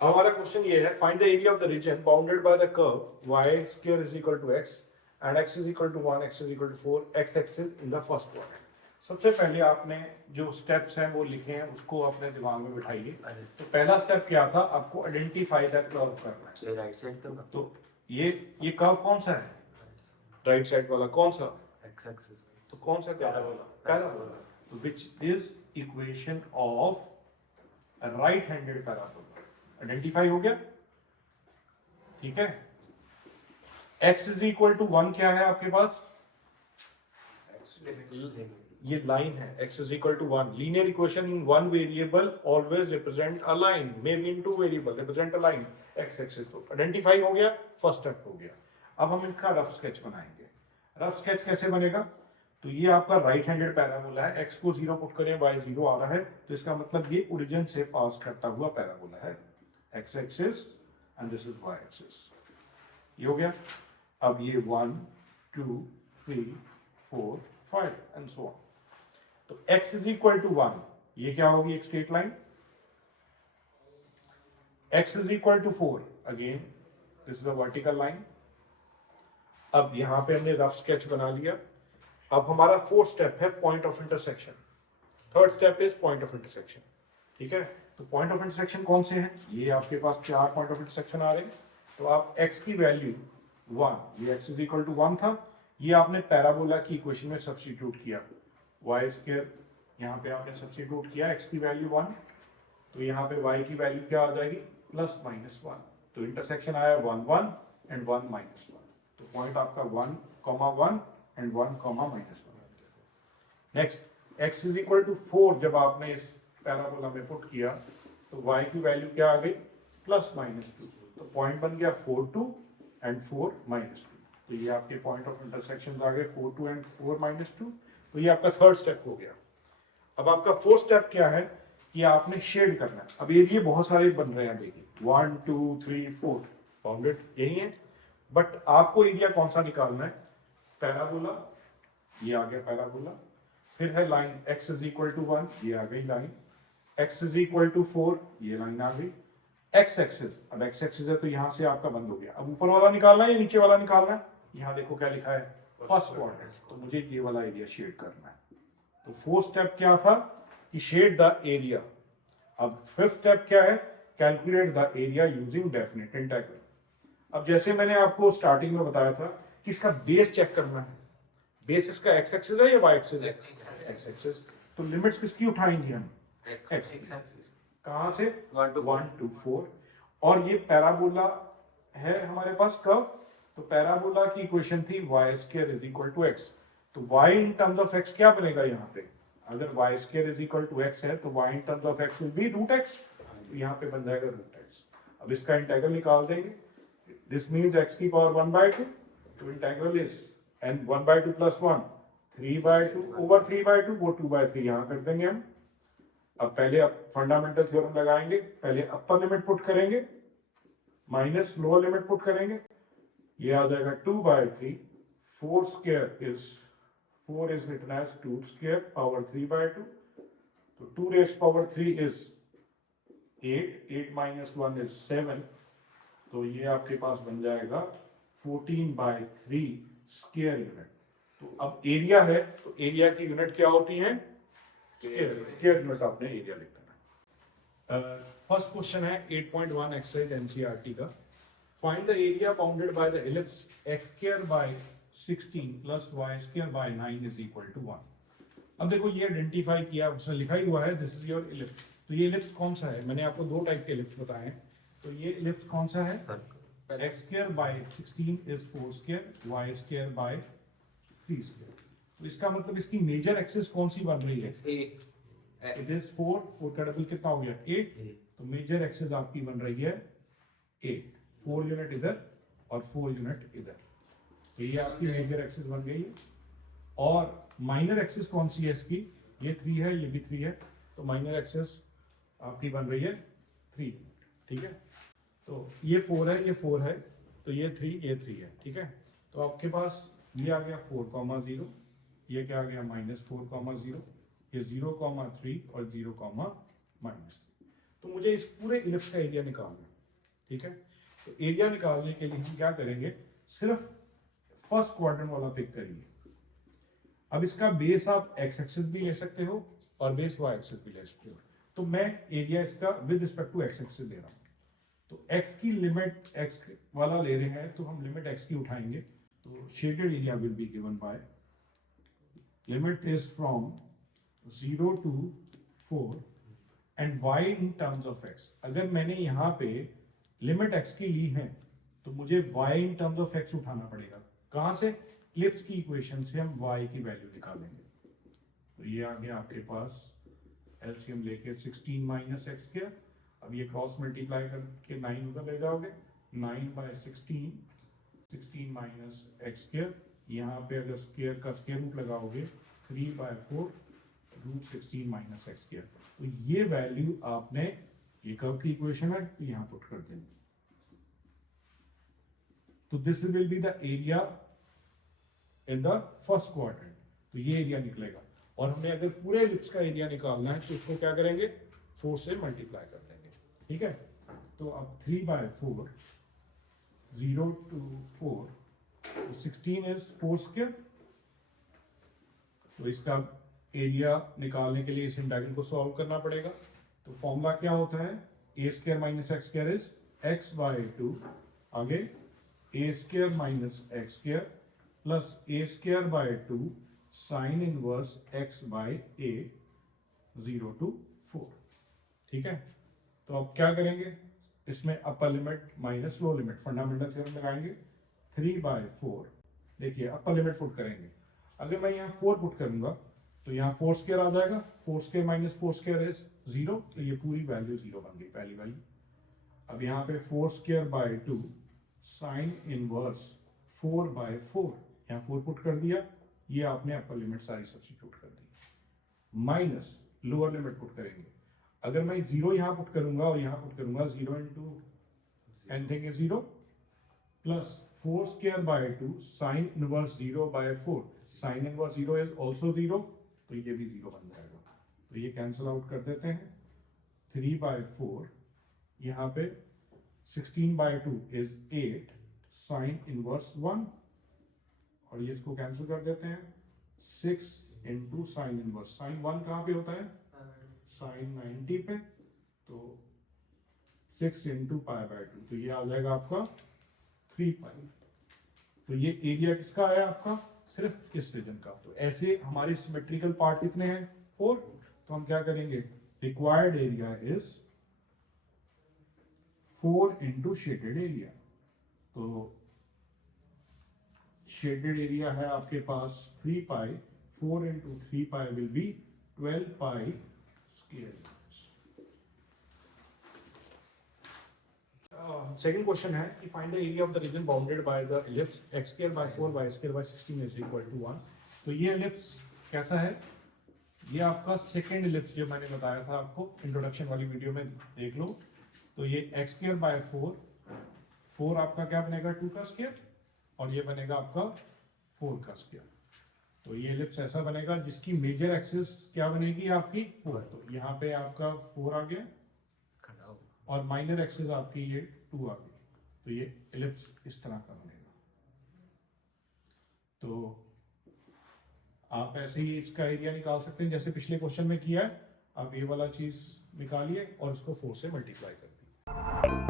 हमारा क्वेश्चन ये है, find the area of the region bounded by the curve y square is equal to x and x is equal to 1, x is equal to 4, x axis in the first quadrant. सबसे पहले आपने जो steps हैं वो लिखे हैं, उसको अपने दिमाग में बिठाइए। तो पहला स्टेप क्या था, आपको आइडेंटिफाई द कर्व करना है। राइट साइड का तो ये कर्व कौन सा है, राइट साइड वाला कौन सा, एक्स एक्सिस तो कौन सा parabola, which is equation of right handed parabola. Identify हो गया, ठीक है। x इज इक्वल टू 1 क्या है आपके पास, ये लाइन है, x is equal to 1। Linear equation in one variable always represent a line, may be in two variable represent a line, x axis. तो आइडेंटिफाई हो गया, फर्स्ट स्टेप हो गया। अब हम इनका रफ स्केच बनाएंगे। रफ स्केच कैसे बनेगा, तो ये आपका राइट हैंडेड पैराबोला है, x को 0 पुट करें, y 0 आ रहा है, तो इसका मतलब ये ओरिजिन से पास करता हुआ पैराबोला है, x axis and this is y axis. ये हो गया। अब ये 1 2 3 4 5 एंड सो ऑन। तो x इज इक्वल टू 1, ये क्या होगी, एक straight line. x is equal to 4, again this is a vertical line. अब यहां पे हमने रफ स्केच बना लिया। अब हमारा फोर्थ स्टेप है point of intersection. Third step is point of intersection, ठीक है। तो पॉइंट ऑफ इंटरसेक्शन कौन से हैं, ये आपके पास 4 पॉइंट ऑफ इंटरसेक्शन आ रहे हैं। तो आप x की वैल्यू 1, ये x इज इक्वल टू 1 था, ये आपने पैराबोला की इक्वेशन में सब्स्टिट्यूट किया, y स्क्वायर यहाँ पे आपने सब्स्टिट्यूट किया, x की वैल्यू 1, तो यहाँ पे y की वैल्यू क्या आ जाएगी, प्लस माइनस 1। तो इंटरसेक्शन आया 1 1 एंड 1 माइनस 1। तो पॉइंट आपका 1 1 and 1 minus 1। Next, x is equal to 4 जब आपने इस पैराबोला में पुट किया, तो y की वैल्यू क्या आ गई, प्लस माइनस 2। तो पॉइंट बन गया 4 2 एंड 4 माइनस 2। तो ये आपके पॉइंट ऑफ इंटरसेक्शन आ गए 4 2 एंड 4 माइनस 2। तो ये आपका थर्ड स्टेप हो गया। अब आपका फोर्थ स्टेप क्या है कि आपने शेड करना है। अब ये बहुत सारे बन रहे हैं, देखिए 1 2 3 4 बाउंडेड यही है, बट आपको एरिया कौन सा निकालना है, पैराबोला, ये आ गया पैराबोला। फिर है line x is equal to 1, ये आ गई line, x is equal to 4, ये लाइन आ गई। x एक्सिस, अब x एक्सिस है तो यहां से आपका बंद हो गया। अब ऊपर वाला निकालना है या नीचे वाला निकालना है, यहाँ देखो क्या लिखा है, फर्स्ट क्वाड्रेंट, तो मुझे ये वाला एरिया शेड करना है। तो फोर्थ स्टेप क्या था कि शेड द एरिया। अब फिफ्थ स्टेप क्या है, calculate the area using definite integral. अब जैसे मैंने आपको स्टार्टिंग में बताया था कि इसका बेस चेक करना है, बेस इसका x एक्सिस है या y एक्सिस है, x एक्सिस। तो लिमिट्स किसकी उठाएंगे हम, x एक्सिस। कहां से, 1 to 4। और ये पैराबोला है हमारे पास कर्व, तो पैराबोला की इक्वेशन थी y square is equal to x। तो y in terms of x क्या बनेगा यहाँ पे, अगर y square is equal to x है तो y in terms of x will be root x, तो यहाँ पे बन जाएगा रूट x। अब इसका इंटीग्रल निकाल देंगे, दिस मीन्स x की पावर 1/2, तो integral is n 1/2 plus 1 3/2 over 3/2, वो 2/3 यहाँ कर देंगे हम। अब पहले फंडामेंटल थ्योरम लगाएंगे, पहले अपर लिमिट पुट करेंगे माइनस लोअर लिमिट पुट करेंगे, ये आ जाएगा 2/3। 4 square is 4 is written as 2 square power 3/2, तो 2 raised power 3 is 8, 8 minus 1 is 7, तो ये आपके पास बन जाएगा 14/3 स्क्वायर यूनिट। तो अब एरिया है, तो एरिया की यूनिट क्या होती है, स्क्वायर यूनिट आपने एरिया लिख देना है। फर्स्ट क्वेश्चन है 8.1 एक्सरसाइज एनसीईआरटी का, find the area bounded by the ellipse x square by 16 plus y square by 9 is equal to 1। अब देखो ये आइडेंटिफाई किया, उसने लिखा ही हुआ है दिस इज योर एलिप्स। तो ये एलिप्स कौन सा है, मैंने आपको दो टाइप के एलिप्स बताए हैं। तो ये एलिप्स कौन सा है, x square by 16 is 4 square, y square bye 3 square. तो इसका मतलब इसकी मेजर एक्सिस कौन सी बन रही है, इट इज 4, 4 का डबल कितना हो गया 8, तो मेजर एक्सिस आपकी बन रही है 8, 4 यूनिट इधर और 4 यूनिट इधर, तो ये आपकी मेजर एक्सिस बन गई है। और माइनर एक्सिस कौन सी है इसकी, ये 3 है, ये भी 3 है, तो माइनर एक्सिस आपकी बन रही है 3, ठीक है। तो ये 4 है, ये 4 है, तो ये 3, ये 3 है, ठीक है। तो आपके पास ये आ गया 4,0, ये क्या आ गया -4,0, ये 0,3 और 0,-3। तो मुझे इस पूरे इलिप्स का एरिया निकालना है, ठीक है। तो एरिया निकालने के लिए हम क्या करेंगे, सिर्फ फर्स्ट क्वाड्रेंट वाला पिक करिए। अब इसका बेस आप एक्स एक्सिस भी ले सकते हो और बेस वाई एक्सिस भी ले सकते हो। तो मैं एरिया इसका with respect to x axis ले रहा हूं। तो x की लिमिट x वाला ले रहे हैं तो हम लिमिट x की उठाएंगे। तो shaded area will be given by limit is from 0 to 4 and y in terms of x। अगर मैंने यहाँ पे लिमिट x की ली है तो मुझे y in terms of x उठाना पड़ेगा। कहां से? इलिप्स की इक्वेशन से हम y की वैल्यू निकालेंगे। तो ये आ गया आपके पास एलसीएम लेके 16 माइनस एक्स स्क्वायर। अब ये क्रॉस मल्टीप्लाई करके 9 उधर ले जाओगे, 9/16, 16 माइनस एक्स स्क्वायर। यहाँ पे अगर स्क्वायर का स्क्वायर रूट लगाओगे 3/4 रूट 16 माइनस एक्स स्क्वायर। तो ये वैल्यू आपने, ये कर्व की इक्वेशन है तो यहाँ पुट कर देंगे। तो this will be the area in the first quadrant. तो ये एरिया निकलेगा। और हमें अगर पूरे इलिप्स का एरिया निकालना है तो इसको क्या करेंगे, 4 से मल्टीप्लाई कर देंगे, ठीक है। तो अब 3/4, 0 to 4, तो 16 इज 4 स्क्वायर। तो इसका एरिया निकालने के लिए इस इंटीग्रल को सॉल्व करना पड़ेगा। तो फॉर्मूला क्या होता है, a square minus x square is x/2, आगे a square minus x square plus a²/2 sine inverse x/a 0 to 4, ठीक है। तो अब क्या करेंगे, इसमें upper limit minus lower limit fundamental theorem लगाएंगे। 3/4, देखिए अपर लिमिट पुट करेंगे। अगर मैं यहाँ 4 पुट करूंगा तो यहाँ 4 स्क्वायर आ जाएगा, 4 स्क्वायर माइनस 4 स्क्वायर इज 0। तो ये पूरी वैल्यू 0 बन गई, पहली वैल्यू। अब यहाँ पे 4²/2 साइन इनवर्स 4/4, यहाँ 4 पुट कर दिया, ये आपने अपर लिमिट सारी सब्स्टिट्यूट कर दी। माइनस लोअर लिमिट पुट करेंगे। अगर मैं 0 यहाँ पुट करूंगा और यहाँ पुट करूंगा, 0 into anything is 0 plus 4²/2 sine inverse 0/4, sine inverse 0 is also 0, तो ये भी 0 बन जाएगा। तो ये कैंसिल आउट कर देते हैं। 3/4, यहाँ पे 16/2 इज 8 साइन इनवर्स 1, और ये इसको कैंसिल कर देते हैं। 6 into साइन इनवर्स, साइन 1 कहाँ पे होता है, साइन 90 पे, तो 6 into π/2, तो ये आ जाएगा आपका 3π। तो ये एरिया किसका आया आपका, सिर्फ इस रीजन का। तो ऐसे हमारे सिमेट्रिकल पार्ट कितने हैं, 4। तो हम क्या करेंगे, required area is 4 into shaded area. तो शेडेड एरिया है आपके पास 3π, 4 into 3π will be 12π square. Second question है कि find the area of the region bounded by the ellipse x²/4 y²/16 is equal to 1। तो ये इलिप्स कैसा है, ये आपका सेकंड इलिप्स जो मैंने बताया था आपको इंट्रोडक्शन वाली वीडियो में, देख लो। तो ये x²/4, 4 आपका क्या बनेगा, 2 का स्क्वायर, और ये बनेगा आपका 4 का स्क्वायर। तो ये इलिप्स ऐसा बनेगा जिसकी मेजर एक्सिस क्या बनेगी आपकी, 4। तो यहाँ पे आपका 4 आ गया और माइनर एक्सिस आपकी ये 2 आ गई। तो ये इलिप्स इस तरह का बनेगा। तो आप ऐसे ही इसका एरिया निकाल सकते हैं जैसे पिछले क्वेश्चन में किया है। आप ये वाला चीज निकालिए और इसको 4 से मल्टीप्लाई कर दीजिए।